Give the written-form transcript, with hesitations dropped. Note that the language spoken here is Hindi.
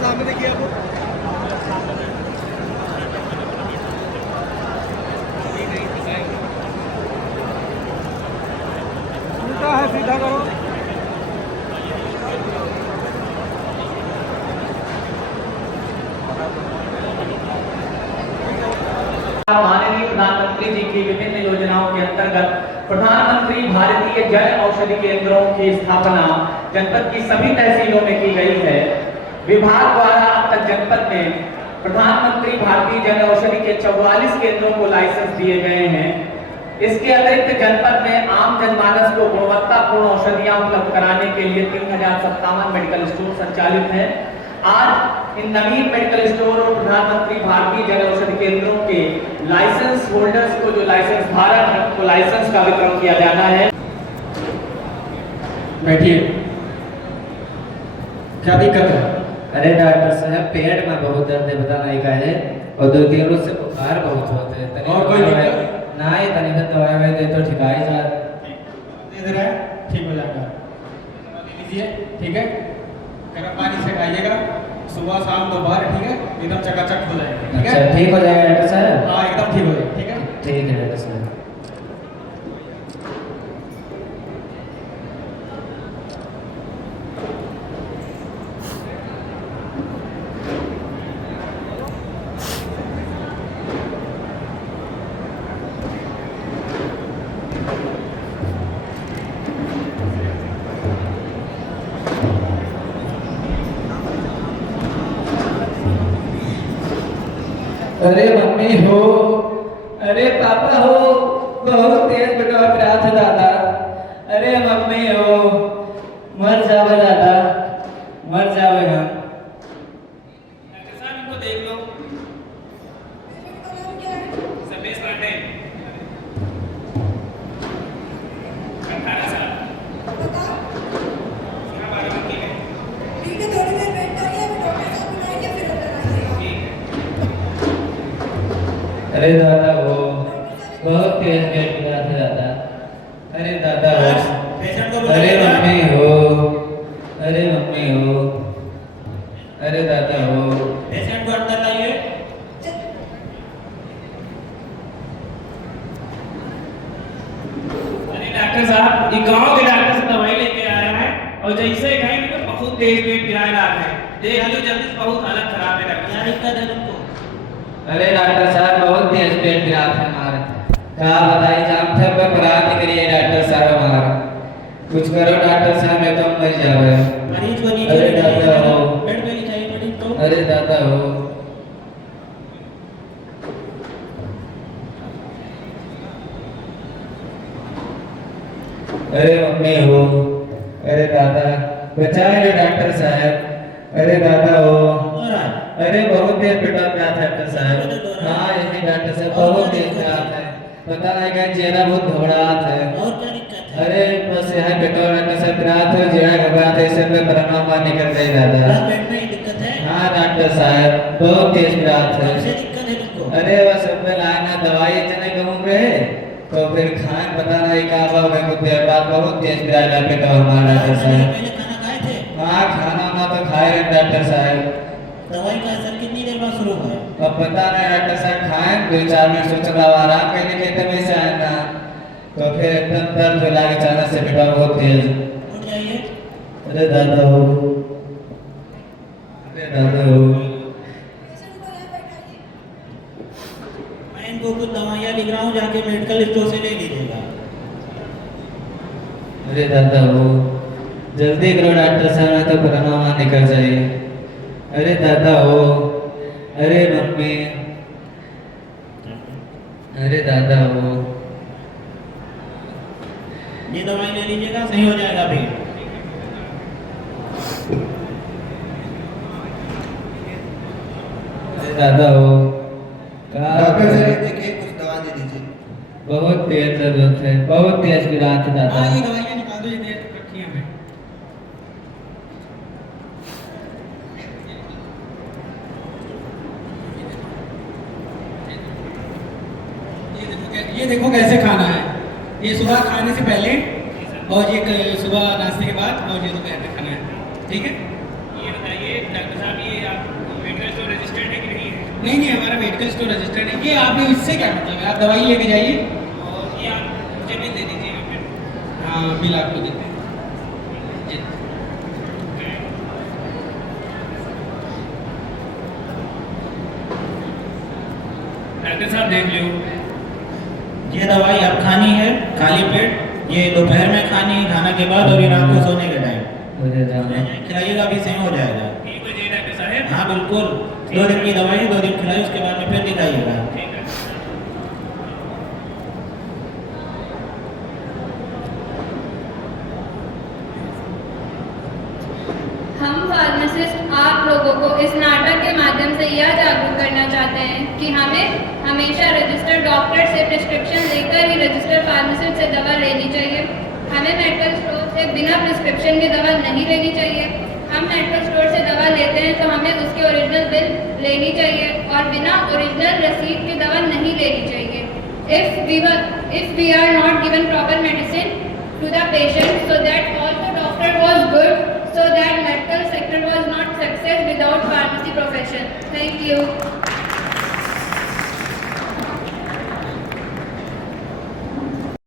सामने देखिए आपको उल्टा है, सीधा करो। माननीय प्रधानमंत्री जी की विभिन्न योजनाओं के अंतर्गत प्रधानमंत्री भारतीय जन औषधि केंद्रों की स्थापना जनपद की सभी तहसीलों में की गई है। विभाग द्वारा अब तक जनपद में प्रधानमंत्री भारतीय जन औषधि के 44 केंद्रों को लाइसेंस दिए गए हैं। इसके अतिरिक्त जनपद में आम जनमानस को गुणवत्तापूर्ण औषधियां उपलब्ध कराने के लिए 3057 मेडिकल स्टोर संचालित हैं। आज इन नवीन मेडिकल स्टोर और प्रधानमंत्री भारतीय जन औषधि केंद्रों के लाइसेंस होल्डर्स को जो लाइसेंस धारक है उनको लाइसेंस का वितरण किया जाना है। बैठिए। क्या दिक्कत है? अरे डॉक्टर साहब, पेट में बहुत दर्द है, पता नहीं का है, और 2-3 रोज से बुखार बहुत होते हैं। और कोई दिक्कत? ना ही तनिक दवाई में दे तो ठीक है सर। दे दे रहा है, ठीक हो जाएगा। लीजिए, ठीक है। गर्म पानी से खाइएगा, सुबह शाम दोपहर, ठीक है, एकदम चकाचक हो जाएगा। ठीक है? अच्छा, ठीक हो जाएगा डॉक्टर साहब? हाँ, एकदम ठीक हो जाएगा। ठीक है? ठीक है डॉक्टर साहब। अरे मम्मी हो, अरे पापा हो, बहुत तेज बेटा अपराध है दादा। अरे मम्मी हो, मर जावे दादा, मर जावे हम। डॉक्टर साहब इनको देख लो। सर्वेश पांडे, 18 साल। सीमा बाराबंकी है। ठीक है, थोड़ी देर वेट करिए, मैं डॉक्टर साहब बुलाएंगे फिर अंदर आइएगा। अरे दादा हो, बहुत तेज पेट की बात है दादा। अरे दादा हो, पेशेंट को अरे बुलाइएगा। मम्मी हो, अरे मम्मी हो, अरे दादा हो। पेशेंट को अंदर लाइए। अरे डॉक्टर साहब, ये गांव के डॉक्टर से दवाई लेके आया है और जैसे कहेंगे तो बहुत तेज पेट गिराए रहा है। देख लो जल्दी से, बहुत हालत खराब है डॉक्टर। क्या दिक्कत है तुमको? अरे डॉक्टर साहब, बहुत तेज पेट गिरा था हमारा। क्या बताइए, जाम थे पे परात करिए डॉक्टर साहब हमारा। कुछ करो डॉक्टर साहब, मैं तो मर जावे। मरीज को नीचे अरे दादा हो, बेड पे लिटाइए मरीज को। अरे दादा हो। अरे मम्मी हो, अरे दादा, बचाए लो डॉक्टर साहब। अरे दादा हो, और आ। अरे बहुत देर पेटा में आता है डॉक्टर साहब। हाँ यही डॉक्टर साहब, बहुत देर में आता है, पता नहीं क्या चेहरा बहुत घबराहट है। और क्या दिक्कत है? अरे बस यहाँ पेटो डॉक्टर साहब रात हो चेहरा घबराहट है, इसे में प्रणव निकल गई दादा। पूरा पेट में ही दिक्कत है? हाँ डॉक्टर साहब, बहुत तेज घबराहट है। कब से दिक्कत है तुमको? अरे बस अब मैं लाना दवाई इतने कहूँ रहे, तो फिर खान पता नहीं क्या हुआ, कुछ देर बाद बहुत तेज घबराहट पेटो हमारा डॉक्टर साहब। पहले खाना खाए थे? हाँ खाना वाना तो खाए रहे डॉक्टर साहब। दवाई का असर कितनी देर बाद शुरू हुआ? अब पता नहीं डॉक्टर साहब, खाए 2-4 मिनट सोचा आराम करने के लिए में से आए ना, तो फिर एकदम दर्द हो लगे अचानक से पेटा बहुत तेज। उठ जाइए। अरे दादा हो, अरे दादा हो। पेशेंट को यहाँ बैठाइए। मैं इनको कुछ दवाइयाँ लिख रहा हूँ, जाके मेडिकल स्टोर से ले लीजिएगा। अरे दादा हो, जल्दी करो डॉक्टर साहब, ना तो प्रणव निकल जाए। अरे दादा हो, अरे मम्मी, अरे दादा हो। ये दवाई ले लीजिएगा, सही हो जाएगा अभी। अरे दादा हो, डॉक्टर से देखिए, कुछ दवा दे दीजिए। बहुत तेज दर्द है, बहुत तेज गिरात है दादा। हाँ, ये दवाइयाँ निकाल दो, ये दे रखी हैं हमें। ये देखो कैसे खाना है। ये सुबह खाने से पहले और ये सुबह नाश्ते के बाद और ये दोपहर में खाना है, ठीक है? ये बताइए डॉक्टर साहब, ये आप मेडिकल स्टोर रजिस्टर्ड है कि नहीं है? नहीं, हमारा मेडिकल स्टोर रजिस्टर्ड है। ये आप इससे क्या मतलब है? आप दवाई लेके जाइए और ये आप मुझे भी दे दीजिएगा फिर। हाँ, बिल आपको देते हैं जी। डॉक्टर साहब देख लो, ये दवाई अब खानी है खाली पेट, ये दोपहर में खानी है खाना के बाद, और ये रात को सोने के टाइम खिलाइएगा, अभी सही हो जाएगा। ठीक हो जाए डॉक्टर साहब? हाँ बिल्कुल, 2 दिन की दवाई 2 दिन खिलाई, उसके बाद में फिर दिखाइएगा। ठीक है। हम फार्मासिस्ट आप लोगों को इस नाटक के माध्यम से यह जागरूक करना चाहते हैं कि हमें हमेशा रजिस्टर्ड डॉक्टर से प्रिस्क्रिप्शन लेकर ही रजिस्टर्ड फार्मासिस्ट से दवा लेनी चाहिए। हमें मेडिकल स्टोर से बिना प्रिस्क्रिप्शन के दवा नहीं लेनी चाहिए। हम मेडिकल स्टोर से दवा लेते हैं तो हमें उसकी ओरिजिनल बिल लेनी चाहिए और बिना ओरिजिनल रसीद की दवा नहीं लेनी चाहिए। If we are not given proper medicine to the patient, so that also doctor was good, so that medical sector was not success without pharmacy profession. Thank you.